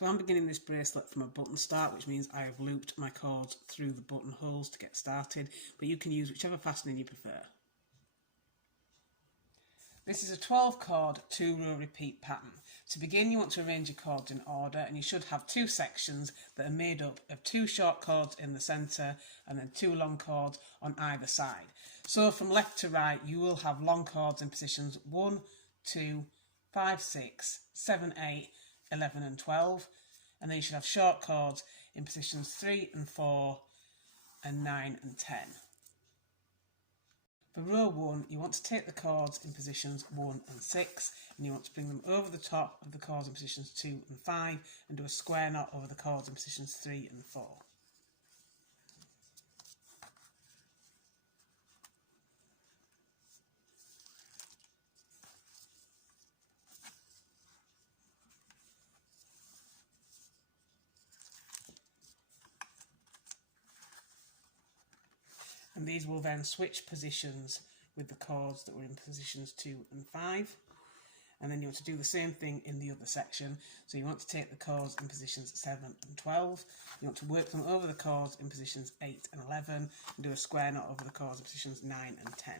So I'm beginning this bracelet from a button start, which means I have looped my cords through the buttonholes to get started, but you can use whichever fastening you prefer. This is a 12 cord 2-row repeat pattern. To begin, you want to arrange your cords in order, and you should have 2 sections that are made up of 2 short cords in the centre and then 2 long cords on either side. So from left to right, you will have long cords in positions 1, 2, 5, 6, 7, 8, 11 and 12, and then you should have short cords in positions 3 and 4 and 9 and 10. For row 1, you want to take the cords in positions 1 and 6, and you want to bring them over the top of the cords in positions 2 and 5 and do a square knot over the cords in positions 3 and 4. And these will then switch positions with the cords that were in positions 2 and 5. And then you want to do the same thing in the other section. So you want to take the cords in positions 7 and 12. You want to work them over the cords in positions 8 and 11 and do a square knot over the cords in positions 9 and 10.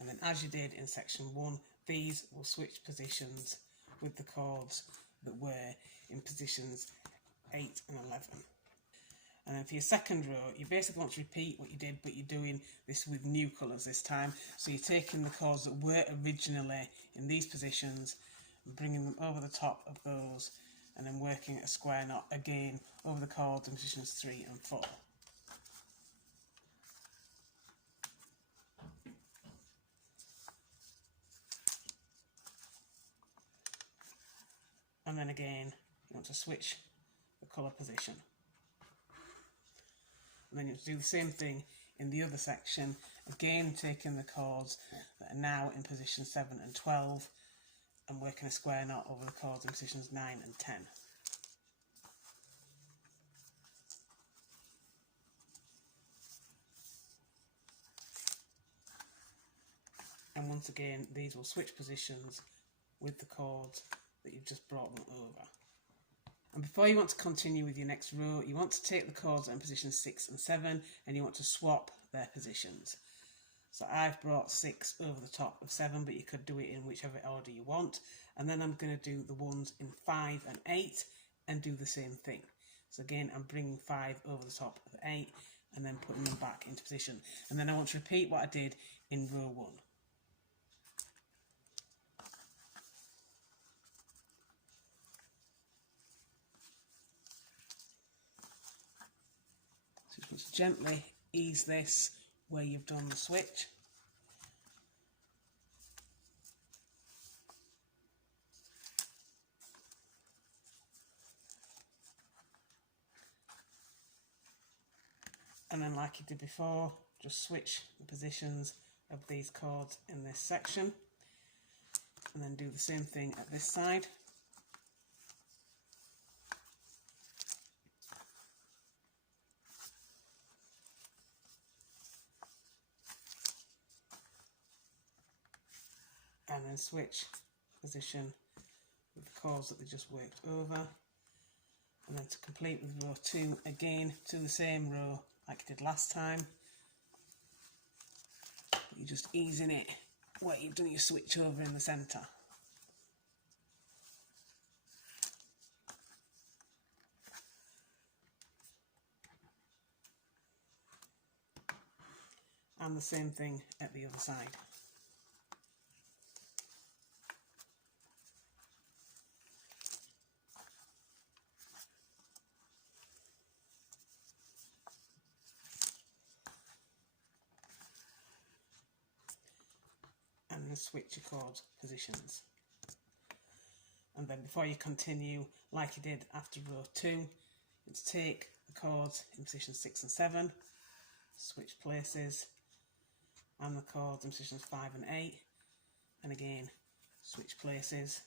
And then as you did in section 1, these will switch positions with the cords that were in positions 8 and 11. And then for your second row, you basically want to repeat what you did, but you're doing this with new colours this time. So you're taking the cords that were originally in these positions and bringing them over the top of those, and then working a square knot again over the cords in positions 3 and 4. And then again, you want to switch the colour position. And then you have to do the same thing in the other section, again taking the cords that are now in position 7 and 12 and working a square knot over the cords in positions 9 and 10. And once again, these will switch positions with the cords that you've just brought them over. And before you want to continue with your next row, you want to take the cords in positions 6 and 7 and you want to swap their positions. So I've brought 6 over the top of 7, but you could do it in whichever order you want. And then I'm going to do the ones in 5 and 8 and do the same thing. So again, I'm bringing 5 over the top of 8 and then putting them back into position. And then I want to repeat what I did in row 1. Just gently ease this where you've done the switch. And then like you did before, just switch the positions of these cords in this section and then do the same thing at this side. And then switch position with the cords that we just worked over. And then to complete with row 2, again to the same row like you did last time. But you're just easing it where you've done your switch over in the centre. And the same thing at the other side. And then switch your cord positions. And then before you continue, like you did after row 2, it's take the cords in position 6 and 7, switch places, and the cords in positions 5 and 8, and again switch places,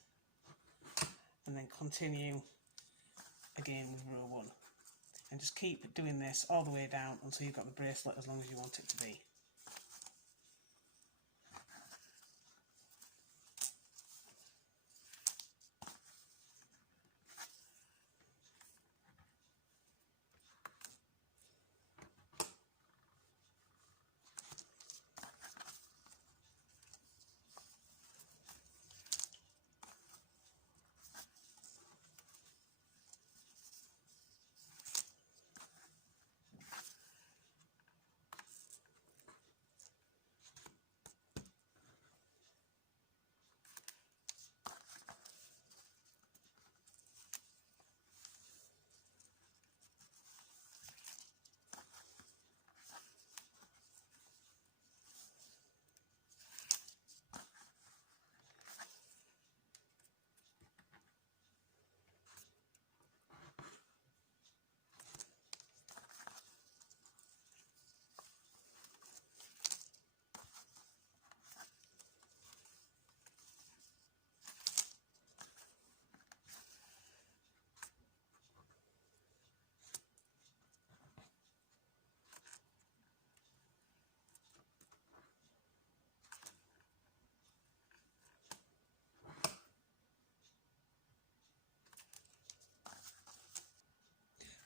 and then continue again with row 1. And just keep doing this all the way down until you've got the bracelet as long as you want it to be.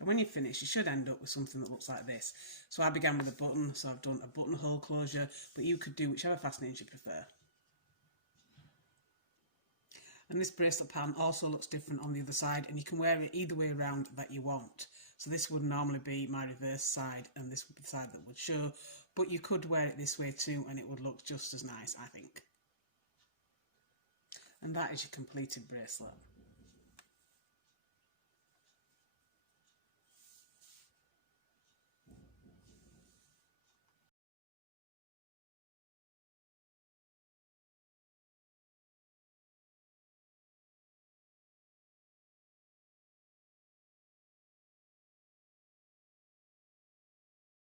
And when you finish, you should end up with something that looks like this. So I began with a button, so I've done a buttonhole closure, but you could do whichever fastenings you prefer. And this bracelet pattern also looks different on the other side, and you can wear it either way around that you want. So this would normally be my reverse side, and this would be the side that would show, but you could wear it this way too, and it would look just as nice, I think. And that is your completed bracelet.